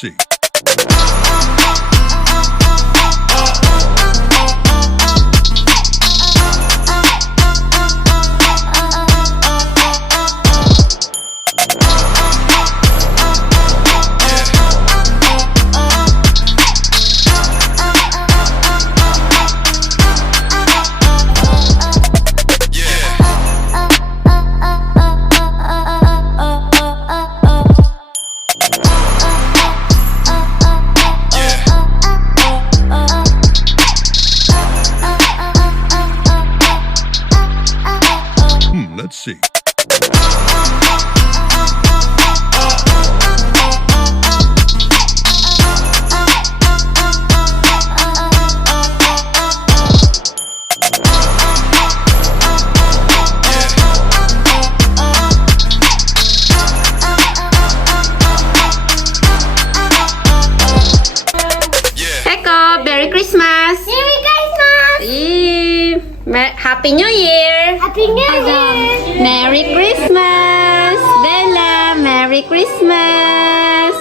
see. Let's see. Eko, Merry Christmas! Merry Christmas! Happy New Year! Happy New Year! Merry Christmas! Bella, Merry Christmas!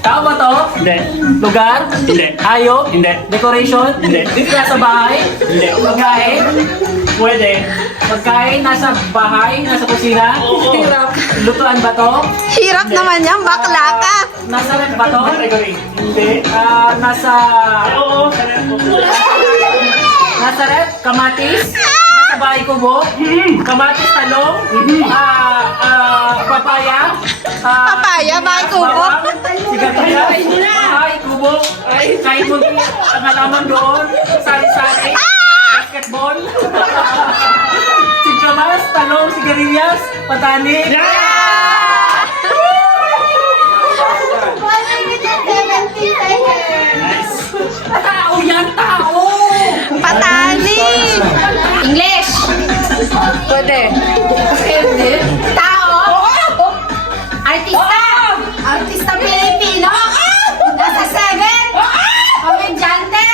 Tao ba to? Hindi. Lugar? Hindi. Hayop? Hindi. Decoration? Hindi. Dito na sa bahay? Hindi. Pagkain? Pwede. Pagkain nasa bahay? Nasa kusina? Oo. Hirap. Lutuan ba to? Hirap naman yan, bakla ka! Nasa rep ba to? Hindi. Nasa... Oo. Nasa rep? Kamatis? Nasa bahay kubo? Kamatis, talong? Papaya? Papaya, bahay kubo? Bawang? Sigarilyas? Bahay kubo? Kahit mo ang halaman doon? Sari-sari? Basketball? Sigkamas? Talong? Sigarilyas? Patani? Tao yan! Tao! Patani! English! Pwede. Tao! Artista! Artista Pilipino! Nasa 7! Komedyante!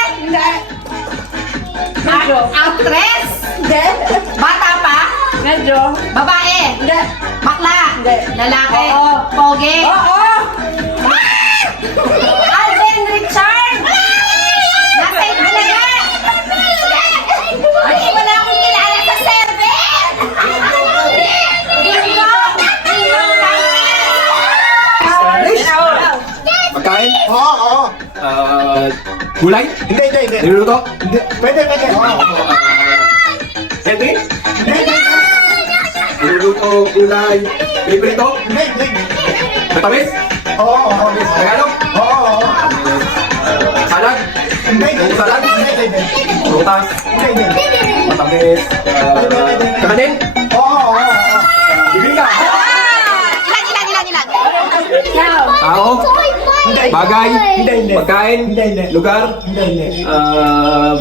Actress! Bata pa? Medyo. Babae? Bakla? Lalaki? Pogi? Alvin Richard! Nasa Italaga! Hindi mo na akong kilala sa 7! Bingo! Pagkain? Oo. Gulay? Hindi. Niluluto? Hindi. Pwede. Healthy? Hindi. Niluluto, gulay. Piliprito? Hindi. Matamis? Oo. Tagalog? Oo. Salad? Hindi. Salad? Hindi. Prutas? Hindi. Matamis? Kakanin? Oo. Bibingka? Ilan? Tao? Bagay? Hindi. Pagkain? Hindi. Lugar? Hindi.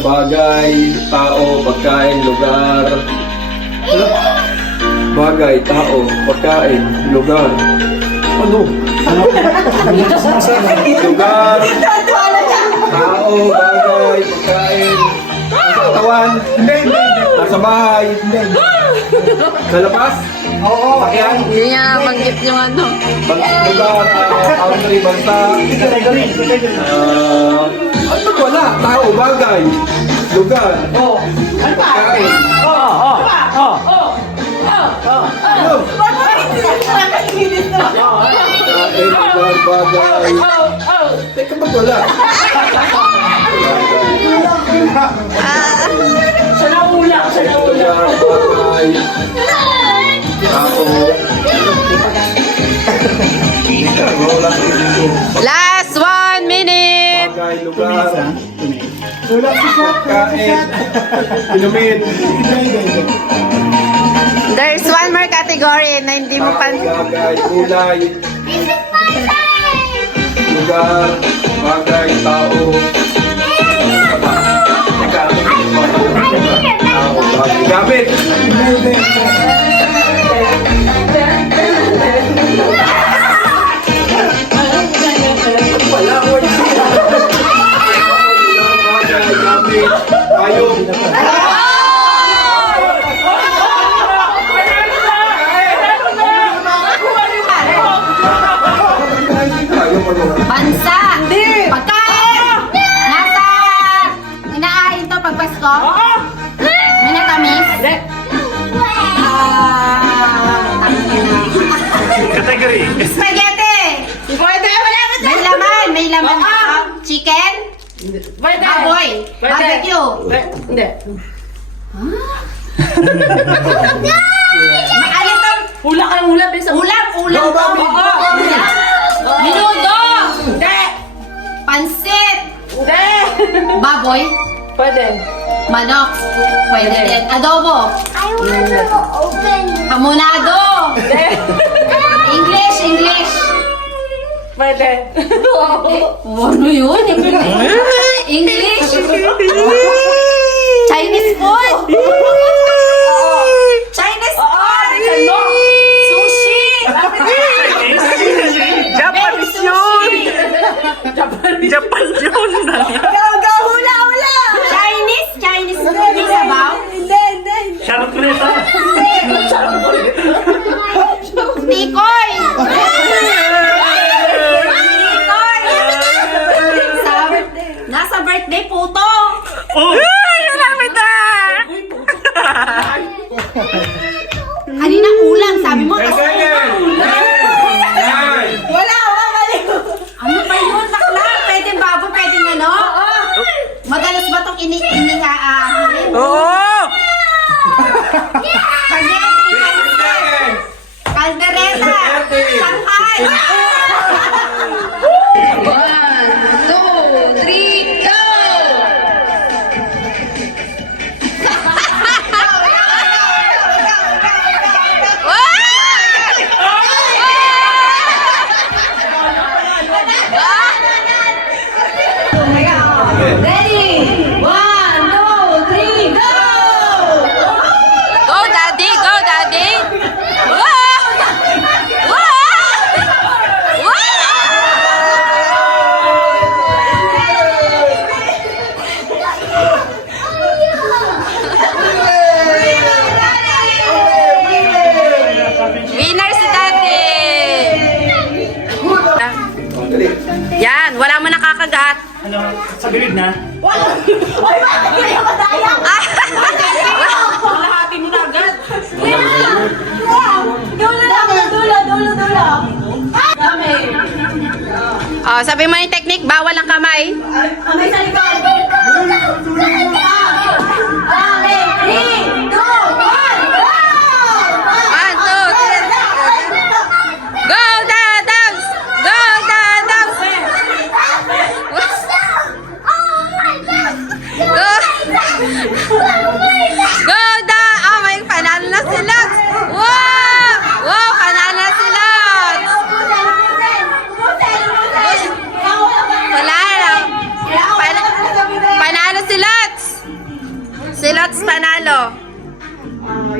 Bagay, tao, pagkain, lugar. Bagay, tao, pagkain, lugar. Ano? Lugar, tao, bagay, pagkain. Nasa katawan, Hindi. nasa bahay, sa labas, Oo. sakyan, Hindi niya banggit yung ano. lugar, country, bansa. Ano wala? Tao, bagay, lugar, pagkain. Ano? Pagkain, lugar, bagay. Teka, ba't wala? Sa naula! Lugar, bagay, tao. Teka, wala sa isip ko. Last 1 minute! Bagay, lugar, Sulat siya. pagkain, inumin. There's one more category na hindi mo pa... Bagay, kulay, lugar, bagay, tao. Teka, tao, bagay, gamit. Wala ko yung bagay, gamit, ayun. Calgary. Spaghetti! Pwede, wala mo May laman, may laman. Chicken? Pwede. Baboy? Pwede. Barbecue? Hindi. Ano to? Hula ka ng hula. Bisa. Ulam to. Minudo! Hindi. Pansit! Hindi. Baboy? Pwede. Manok? Pwede din. Adobo? I want to open. Hamonado! English! Pwede. Ano yun? English? Chinese food? Chinese food? Sushi? Japanese yun! Japan yun! Hula! Chinese food? May sabaw? Charot ko nito! Tikoy! Nasa birthday puto! Oh! Nalamit na! Kanina ulam, sabi mo. Ten seconds. 9. Ano ba yun, bakla? Pwede baboy, pwede ano? Madalas ba itong inihaahinin? Oo! Spaghetti, 15 seconds. caldereta, Shanghai. 1, 2, 3, go! Ready? 1, 2, 3, go! Go, Daddy! Go, Daddy! Wow! Wow! Winner si Daddy! Dali. Yan, wala mo nakakagat. Ano? Sa bibig na? Kalahati mo na agad. Oh, sabi mo yung technique, bawal ang kamay. Kamay sa likod. Okay, 3, 2, 1, go! 1, 2, 3. Go, Dadams! Go, Dadams! Go! Go, Da! Oh, may panalo na sila! Wow! Wow, panalo na sila! Wala lang. Panalo si Lots! Si Lots panalo.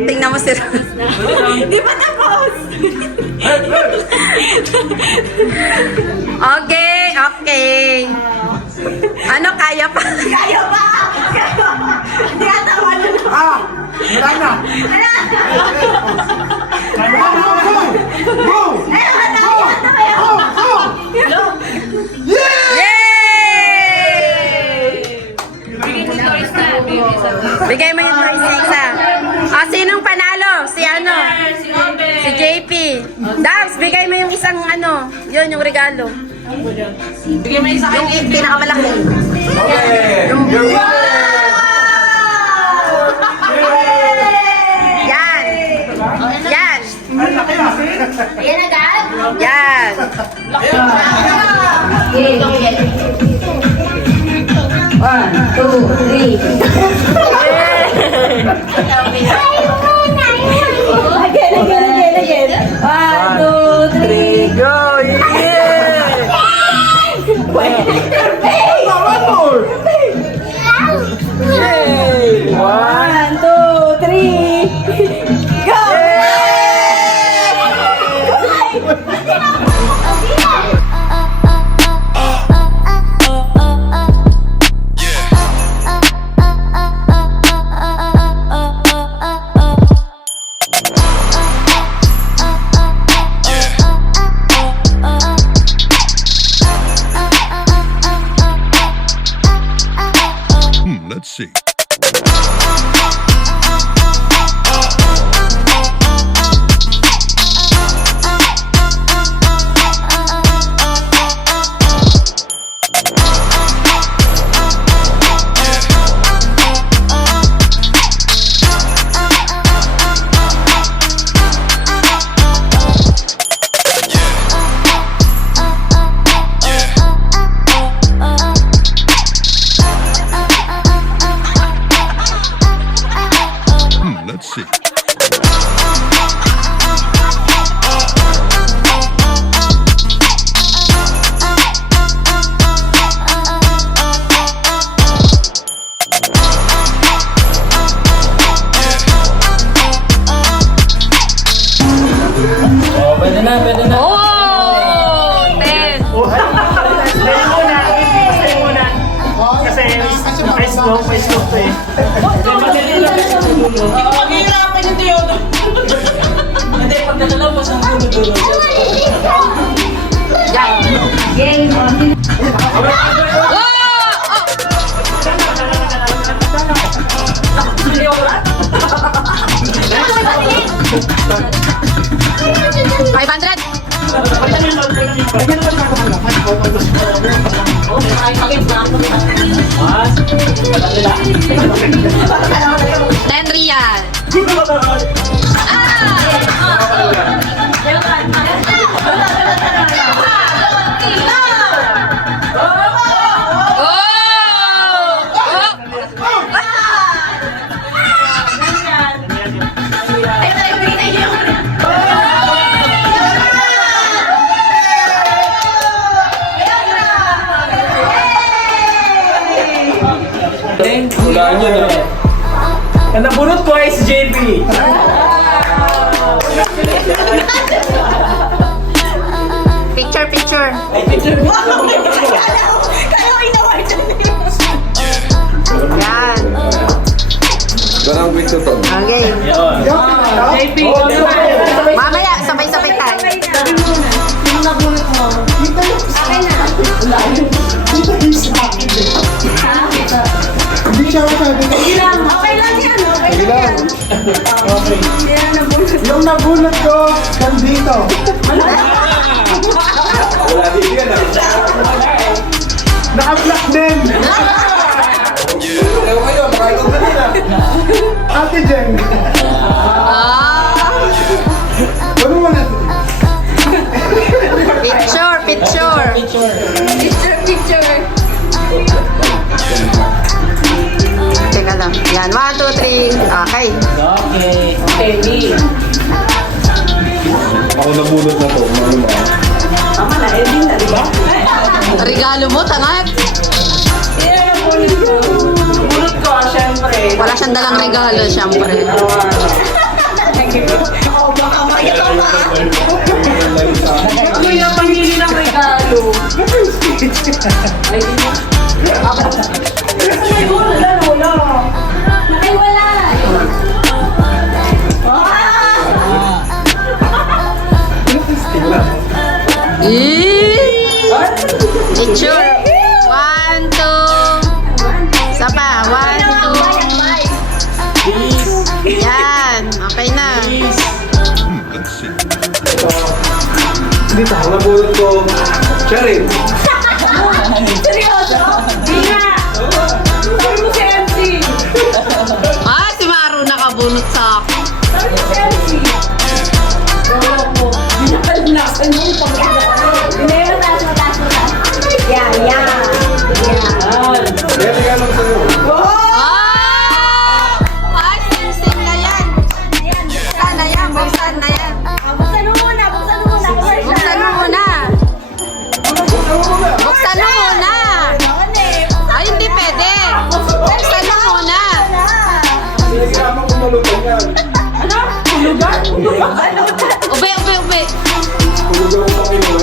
Tingnan mo si Lots. Di ba tapos? Okay. Ano, kaya pa? Wala na. Go! Yay! Bigay mo yung first isa. Sinong panalo? Si ano? Si JP. Dabs, bigay mo yung isang ano. Yun, yung regalo. Bigyan mo isa kayo. Yung pinakamalaki. Okay. You're Yan. Yan. Ayan agad? Yan. Let's see. Oh, pwede na, pwede na. Oh! 10. Stay muna, stay muna. Kasi face go to eh. Madali lang sa dulo. Maghihirapan yung Teodo. Hindi, pag nakalabas ang dulo-dulo. Ten real. Hulaan nyo na. Ang nabunot ko ay si JP. Picture, picture. Yan. Ganang kwento to. Okay. JP, ikaw naman. Mamaya, sabay-sabay tayo. Hindi siya masabi. Okay lang yan, okay lang. Yung nabunot ko, nandito. Wala din yan. Naka-black din. Ewan kayo, makailog na nila. Ate Jen. Ano mo natin? Picture, picture. Teka lang. Yan, 1, 2, 3. Okay. Okay. Okay, me. Ako nabunot na to. Regalo mo, tangat. Bulot ko, syempre. Wala siyang dalang regalo, syempre. Kuya, pamili ng regalo. Nakiwala. Picture. 1, 2. Sapa. 1, 2. Yan. Okay na. Let's see. Dito, ako nabunot ko. Sharing. Seryoso? Di nga. Sabi mo si MC. Ah, si Maru nakabunot sa akin. Sabi mo si MC. Hindi, mataas. Yan. Kaya regalo ko sa'yo. Ah! Ay, sing na yan. Buksan na yan. Buksan na yan. Buksan mo muna. Buksan mo muna. Buksan mo muna. Ay, hindi pwede. Buksan mo muna. Sinasama ko malutong yan. Ube. Tulugan ko sa kinuha.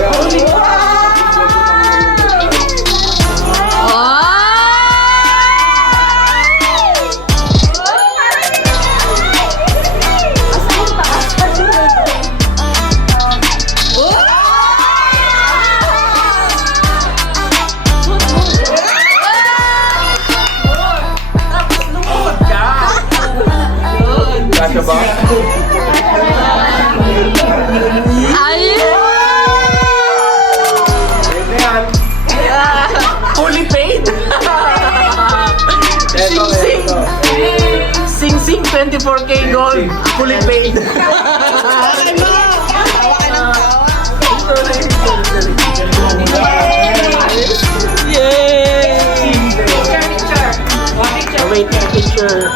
Kasya ba? Ay! Pwede yan. Fully paid. Eto. Sing 24K gold. Fully paid. Yay! Picture. Wait, picture.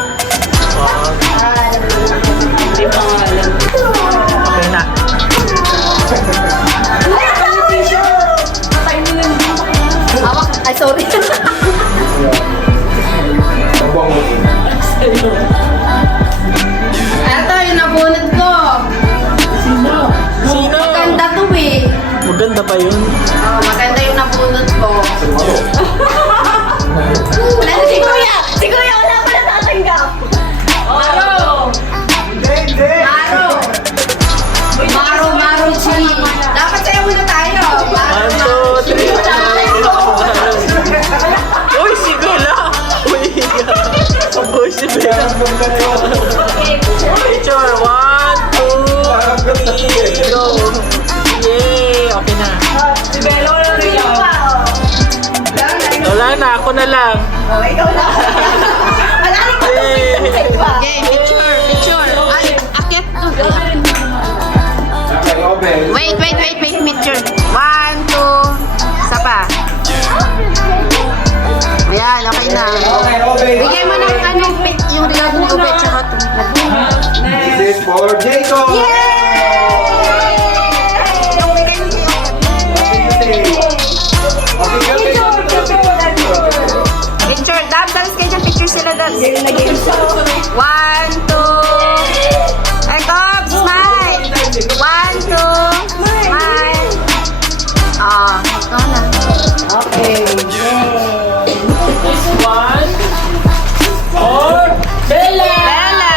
Picture. 1, 2, 3, go. Yay! Okay na. Si Belo na rin ako. Wala na, ako na lang. Yay! Okay, picture, picture. Ay, akit. Wait, picture. 1, 2, isa pa. Ayan, okay na. Bigay mo ng anong yung regalo ni Ube, tsaka ito. This is for Jacob. Picture, Dabs, dalas kayo dyan, picture sila, Dabs. 1, 2. Ay, Cobb, smile. 1, 2, smile. Ah, ito na. This one for Bella! Bella!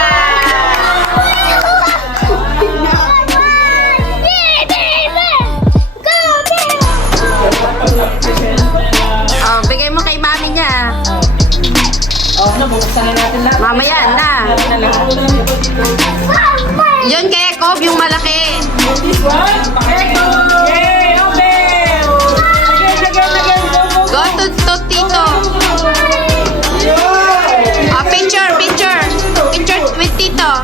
Oh, bigay mo kay mami niya. Oh, nabuksan na natin lahat. Mamaya na. Yun kay Cobb, yung malaki. This one, yay! Open! Again, Go to Tito. Oh, picture. Picture with Tito.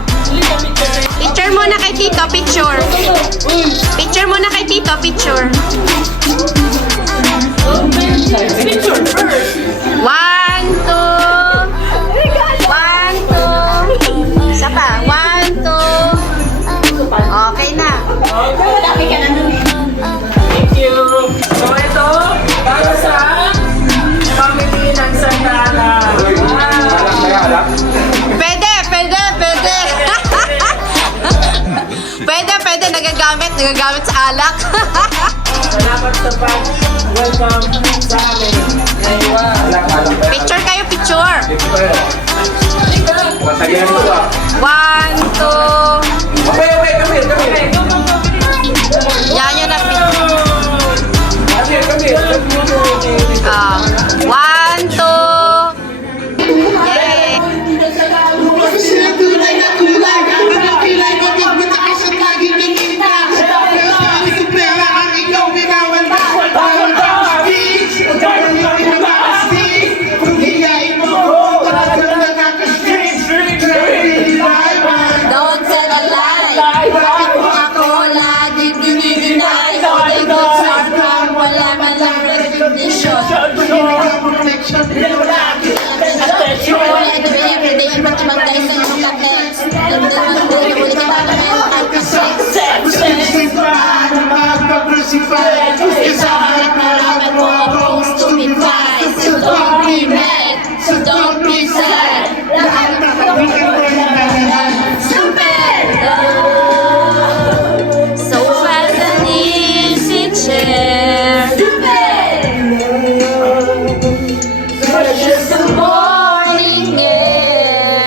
Picture muna kay Tito, picture. Picture muna kay Tito, picture. Picture first! 1, 2. 1, 2. Isa pa. 1, 2. Okay na. Thank you! So ito, para sa family ng Santana. Pwede. Pwede. Nagagamit sa alak. Salamat sa pag-welcome sa amin. Picture kayo, picture. Matagyan ko ba? 1, 2. Okay, come here. Yan yun na picture. Come here. 1, 2. Yay! Don't tell a lie. Bakit mo ako laging dinideny? All the goods are from wala man lang recognition. Wala ito everyday, iba't ibang guys sa iyong ka-text. Damdaman din, huli ka na meron kang ka-sex. Isa harap na rapat mo ang stupid fights. So don't be mad, so don't be sad. Lahat ng stupid! So fast and easy chair. Just the morning air.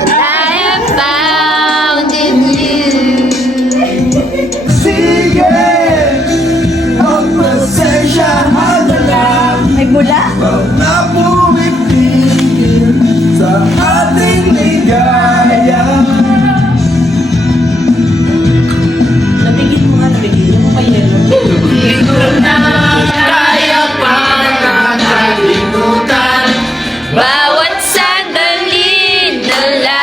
And I have found in you. May bula? Sa ating ligaya. Nabigin mo pa yelo. Bawat sandali na lang.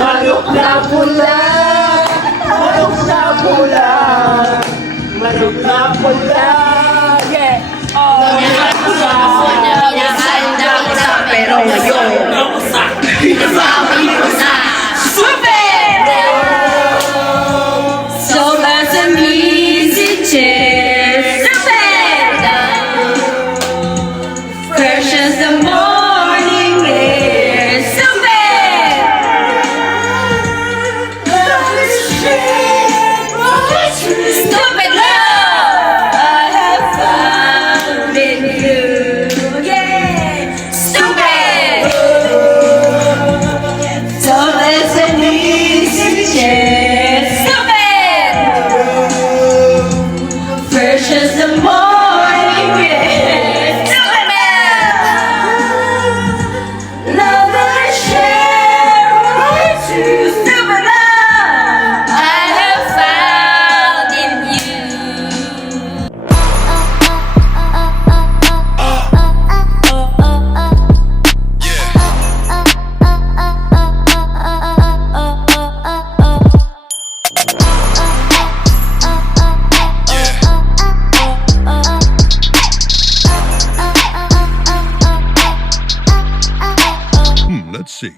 Manok na pula. Manok na pula. Manok na pula. Yeah. Pero ngayon, Solar and easy chair. Fresh as the morning air. Stupid love I have found in you. Yeah. Stupid. Solar and easy chair. Fresh as the morning air. Love I share with you. Stupid love I have found in you. Let's see.